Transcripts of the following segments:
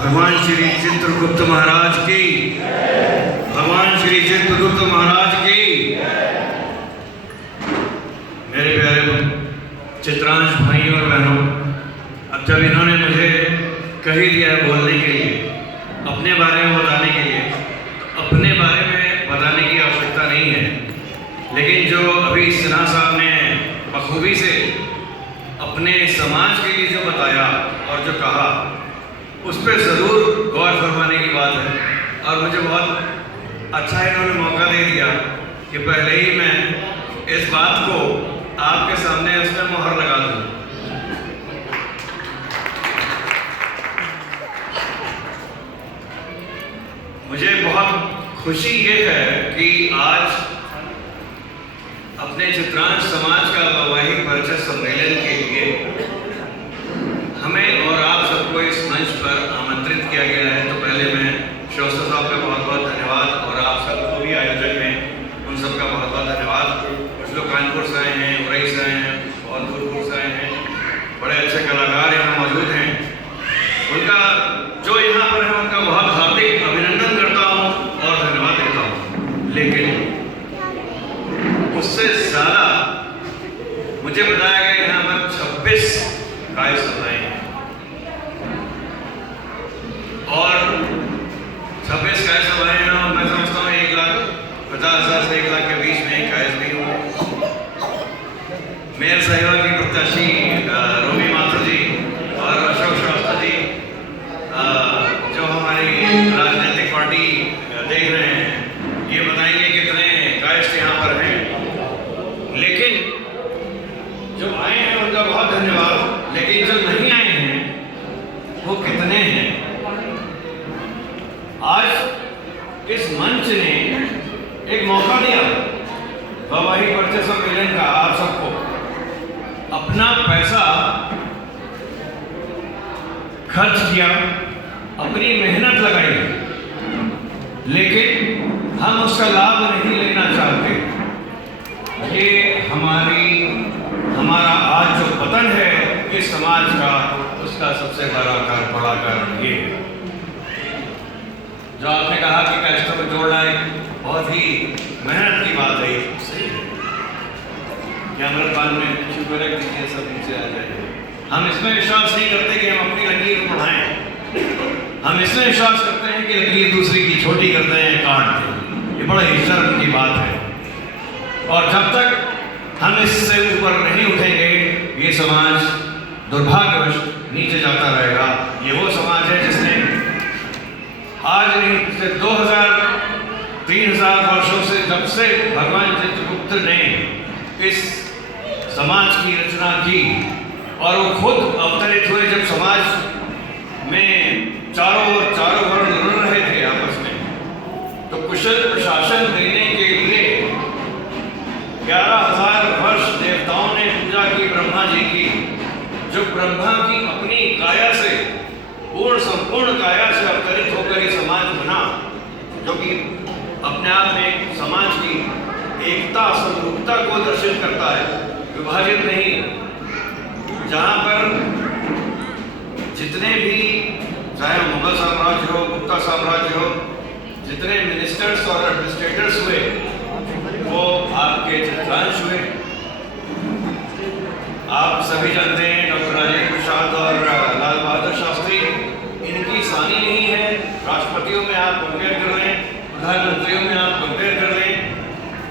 भगवान श्री चित्रगुप्त महाराज की, भगवान श्री चित्रगुप्त महाराज की। मेरे प्यारे चित्रांश भाई और बहनों, अब जब इन्होंने मुझे कह ही दिया है बोलने के लिए, अपने बारे में बताने के लिए, अपने बारे में बताने की आवश्यकता नहीं है, लेकिन जो अभी सिन्हा साहब ने बखूबी से अपने समाज के लिए जो बताया और जो कहा, उस पर ज़रूर गौर फरमाने की बात है। और मुझे बहुत अच्छा इन्होंने मौका दे दिया कि पहले ही मैं इस बात को आपके सामने उस पर मोहर लगा दूँ। मुझे बहुत खुशी ये है कि आज अपने चित्रांश समाज का वैवाहिक परिचय सम्मेलन के लिए हमें और आप सबको इस मंच पर आमंत्रित किया गया है। तो पहले मैं श्रोता साहब का बहुत बहुत धन्यवाद, और आप सबको भी आयोजक हैं उन सबका बहुत बहुत धन्यवाद। कुछ लोग कानपुर से आए हैं, उरई से आए हैं, बहुत दूर दूर से आए हैं, बड़े अच्छे कलाकार यहाँ मौजूद हैं। उनका जो यहाँ पर है उनका बहुत हार्दिक अभिनंदन करता हूँ और धन्यवाद देता हूँ। लेकिन उससे ज़्यादा मुझे बताया गया यहाँ पर 26 काय सभाएं हैं, और 26 काय सभाएं हैं, और मैं समझता हूँ 1,50,000 से 1 लाख के बीच में कायज भी हुए। मेयर साहिबा की प्रत्याशी रोमी माथुर जी और अशोक श्रीवास्तव जी, जो हमारी राजनीतिक पार्टी देख रहे हैं, ये बताएंगे कितने कायज यहाँ पर हैं। लेकिन जो आए हैं उनका बहुत धन्यवाद, लेकिन जो नहीं आए हैं वो कितने हैं। आज इस मंच ने एक मौका दिया वैवाहिक परिचय सम्मेलन का, आप सबको अपना पैसा खर्च किया, अपनी मेहनत लगाई, लेकिन हम उसका लाभ नहीं लेना चाहते। ये हमारा आज जो पतन है इस समाज का, उसका सबसे बड़ा कारण ये जो आपने कहा कि कैस्टों को जोड़ना है, बहुत ही मेहनत की बात है। सही है, कैमरापाल में शुक्र है कि सब नीचे आ जाए। हम इसमें विश्वास नहीं करते कि हम अपनी लकीर बढ़ाएं, हम इसमें विश्वास करते हैं कि लकीर दूसरी की छोटी करते हैं, काट दें। ये बड़ा ही शर्म की बात है, और जब तक हम इससे ऊपर नहीं उठेंगे ये समाज दुर्भाग्यवश नीचे जाता रहेगा। ये वो समाज है जिसने आज नहीं पिछले 2000-3000 वर्षों से, जब से भगवान चित्रगुप्त ने इस समाज की रचना की और वो खुद अवतरित हुए, जब समाज में चारों वर्ण लड़ रहे थे आपस में, तो कुशल प्रशासन देने के लिए 11,000 वर्ष देवताओं ने पूजा की ब्रह्मा जी की, जो ब्रह्मा की अपनी काया से, संपूर्ण काया से अवतरित होकर ये समाज बना, जो कि अपने आप में समाज की एकता समरूपता को दर्शित करता है, विभाजित नहीं। जहाँ पर जितने भी, चाहे मुगल साम्राज्य हो, गुप्ता साम्राज्य हो, जितने मिनिस्टर्स और एडमिनिस्ट्रेटर्स हुए वो आपके चित्रांश हुए। आप सभी जानते हैं डॉक्टर राजेंद्र प्रसाद और लाल बहादुर शास्त्री, इनकी सानी नहीं है। राष्ट्रपतियों में आप कंपेयर कर रहे हैं, प्रधानमंत्रियों में आप कंपेयर कर रहे हैं,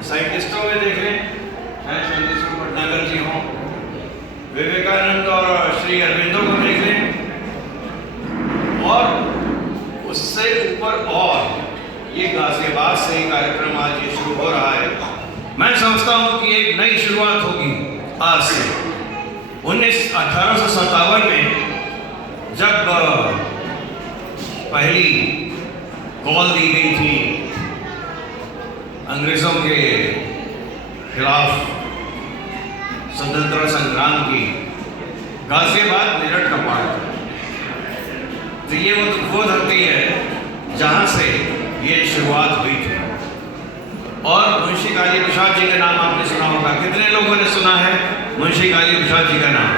साइंटिस्टों में देख लें, चाहे शांति स्वरूप भटनागर जी हों, विवेकानंद और श्री अरविंदो को देख लें, और उससे ऊपर और ये गाजियाबाद से ही कार्यक्रम आज ये शुरू हो रहा है। मैं समझता हूँ कि एक नई शुरुआत होगी आज से। 1857 में जब पहली कॉल दी गई थी अंग्रेजों के खिलाफ स्वतंत्रता संग्राम की, गाजियाबाद मेरठ का पार्ट, तो ये वो धरती है जहाँ से ये शुरुआत हुई थी। और मुंशी मुंशी काली प्रसाद जी का नाम आपने सुना होगा। कितने लोगों ने सुना है मुंशी काली प्रसाद जी का नाम?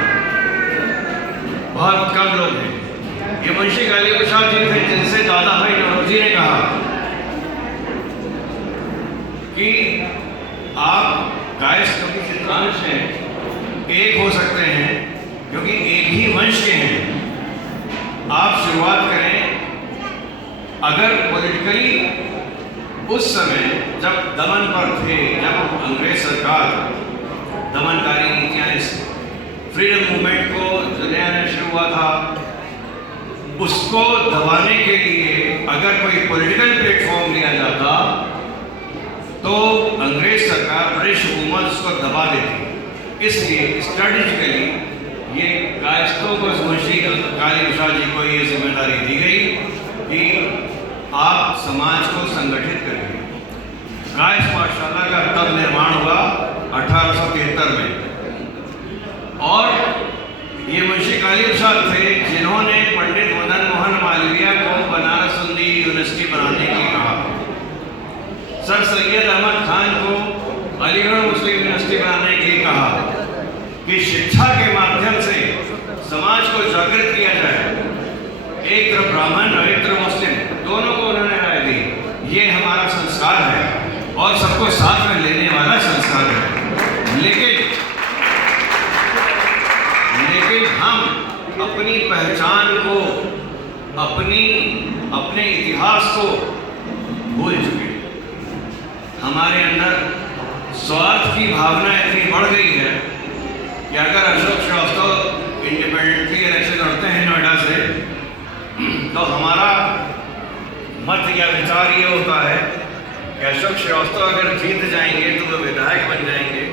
बहुत कम लोग हैं। ये मुंशी काली प्रसाद जी थे जिनसे दादा भाई नौरोजी ने कहा कि आप कायस्थ क्योंकि चित्रांश हैं, एक हो सकते हैं क्योंकि एक ही वंश के हैं। आप शुरुआत करें। अगर पॉलिटिकली उस समय जब दमन पर थे, जब अंग्रेज सरकार दमनकारी नीतियां इस फ्रीडम मूवमेंट को जो नया शुरू हुआ था उसको दबाने के लिए अगर कोई पॉलिटिकल प्लेटफॉर्म लिया जाता तो अंग्रेज सरकार, ब्रिटिश हुकूमत उसको दबा देती। इसलिए स्ट्रेटेजिकली ये कायस्थों को, मुंशी काली प्रसाद जी को ये जिम्मेदारी दी गई कि आप समाज को संगठित करिए। कायस्थ पाठशाला का तब निर्माण हुआ 1873 में और ये मुंशी काली प्रसाद थे जिन्होंने पंडित मदन मोहन मालवीय को बनारस हिंदी यूनिवर्सिटी बनाने के लिए कहा। सर सैयद अहमद खान को अलीगढ़ मुस्लिम यूनिवर्सिटी बनाने के लिए कहा कि शिक्षा के माध्यम से समाज को जागृत किया जाए। एक तरफ ब्राह्मण और एक तरफ मुस्लिम, दोनों को उन्होंने राय दी। ये हमारा संस्कार है और सबको साथ में लेने वाला संस्कार है। लेकिन हम अपनी पहचान को, अपने इतिहास को भूल चुके। हमारे अंदर स्वार्थ की भावना इतनी बढ़ गई है कि अगर अशोक श्रीवास्तव इंडिपेंडेंटली इलेक्शन लड़ते हैं नोएडा से तो हमारा मत या विचार ये होता है कि अशोक श्रीवास्तव अगर जीत जाएंगे तो वो विधायक बन जाएंगे।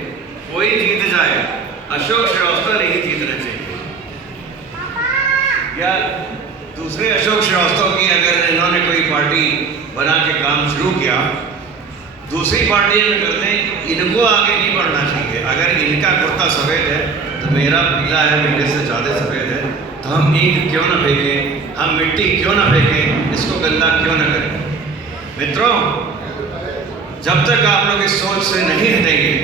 कोई जीत जाए, अशोक श्रीवास्तव नहीं जीतना चाहिए। या दूसरे अशोक श्रीवास्तव की अगर इन्होंने कोई पार्टी बना के काम शुरू किया, दूसरी पार्टी में करते हैं, इनको आगे नहीं बढ़ना चाहिए। अगर इनका कुर्ता सफ़ेद है तो मेरा पीला है, मेरे से ज़्यादा सफ़ेद है, तो हम ईंट क्यों ना फेंकें, हम मिट्टी क्यों ना फेंकें, इसको गंदा क्यों ना करें। मित्रों, जब तक आप लोग इस सोच से नहीं हटेंगे,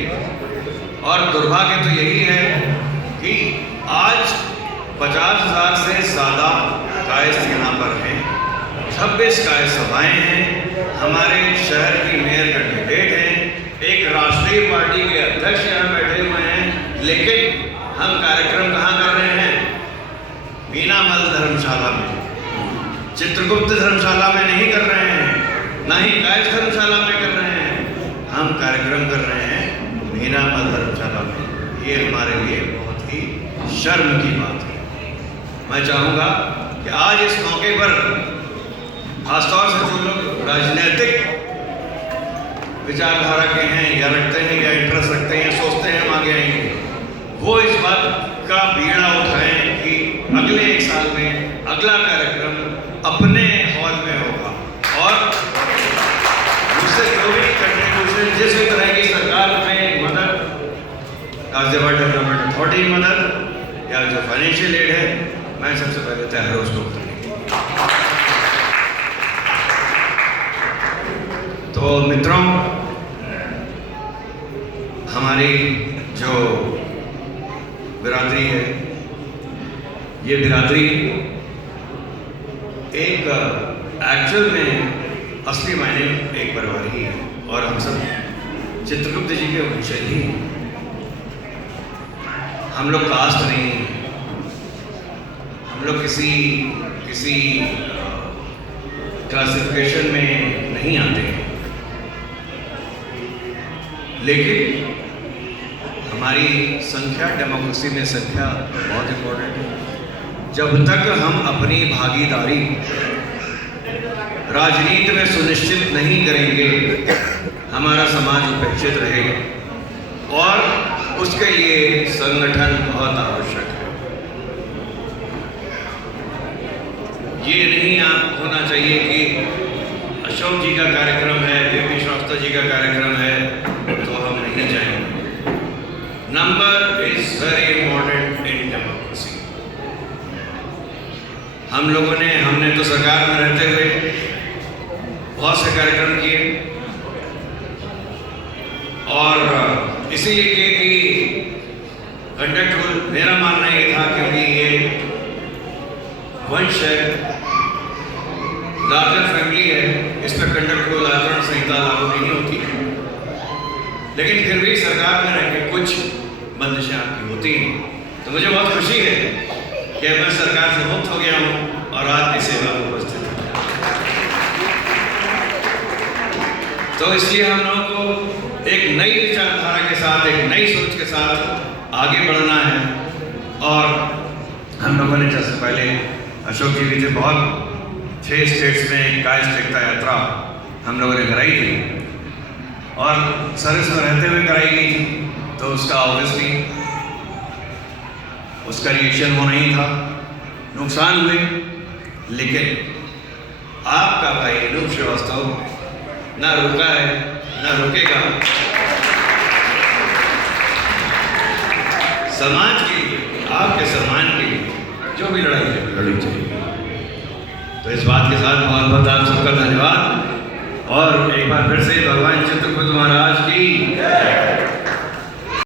और दुर्भाग्य तो यही है कि आज 50,000 से ज़्यादा कायस्थ यहाँ पर हैं, 26 कायस्थ सभाएँ हैं, हमारे शहर की मेयर कैंडिडेट हैं, एक राष्ट्रीय पार्टी के अध्यक्ष यहाँ बैठे हुए हैं, लेकिन हम कार्यक्रम कहाँ कर रहे हैं? मीनामल धर्मशाला में, चित्रगुप्त धर्मशाला में नहीं कर रहे हैं, ना ही कायस्थ धर्मशाला में कर रहे हैं। हम कार्यक्रम कर रहे हैं मीनामल धर्मशाला में। ये हमारे लिए बहुत ही शर्म की बात है। मैं चाहूँगा कि आज इस मौके पर खासतौर से जो लोग राजनीतिक विचारधारा के हैं या रखते हैं या इंटरेस्ट रखते हैं, सोचते हैं हम आगे आएंगे, वो इस बात का बीड़ा उठाएं कि अगले 1 साल में अगला कार्यक्रम अपने हॉल में होगा और उससे जो भी कंट्रीब्यूशन, जिस भी तरह की सरकार में मदद, गाजियाबाद डेवलपमेंट अथॉरिटी की मदद या जो फाइनेंशियल एड है, मैं सबसे पहले तैयार हूँ उसको करने। तो मित्रों, हमारी जो बिरादरी है, ये बिरादरी एक एक्चुअल में असली मायने एक परिवार ही है और हम सब चित्रगुप्त जी के वंशज ही हैं। हम लोग कास्ट नहीं, हम लोग किसी क्लासिफिकेशन में नहीं आते हैं, लेकिन हमारी संख्या, डेमोक्रेसी में संख्या बहुत इम्पोर्टेंट है। जब तक हम अपनी भागीदारी राजनीति में सुनिश्चित नहीं करेंगे, हमारा समाज उपेक्षित रहेगा और उसके लिए संगठन बहुत आवश्यक है। ये नहीं आप होना चाहिए कि अशोक जी का कार्यक्रम है, वीपी श्रीवास्तव जी का कार्यक्रम है तो हम नहीं जाएंगे। Number is very important in democracy. हमने तो सरकार में रहते हुए बहुत से कार्यक्रम किए, और इसीलिए किए कि कंडक्ट रूल मेरा मानना ये था क्योंकि ये वंश है, लार्जर फैमिली है, इस पर कंडक्ट रूल आचरण संहिता लागू नहीं होती, लेकिन फिर भी सरकार में रह के कुछ बंदिशें आपकी होती हैं। तो मुझे बहुत खुशी है कि मैं सरकार से मुक्त हो गया हूँ और आपकी सेवा में उपस्थित हूँ। तो इसलिए हम लोगों को एक नई विचारधारा के साथ, एक नई सोच के साथ आगे बढ़ना है। और हम लोगों ने जैसे पहले अशोक जी भी थे, बहुत 6 स्टेट्स में कायस्थ एकता यात्रा हम लोगों ने कराई थी और सर्विस में रहते हुए कराई गई थी, तो उसका ऑब्वियसली उसका रिएक्शन होना ही था, नुकसान हुए, लेकिन आपका भाई अनूप श्रीवास्तव ना रुका है ना रुकेगा। समाज के लिए, आपके सम्मान के लिए जो भी लड़ाई है लड़नी चाहिए। तो इस बात के साथ बहुत बहुत आप सबका धन्यवाद और एक बार फिर से भगवान चित्रगुप्त महाराज की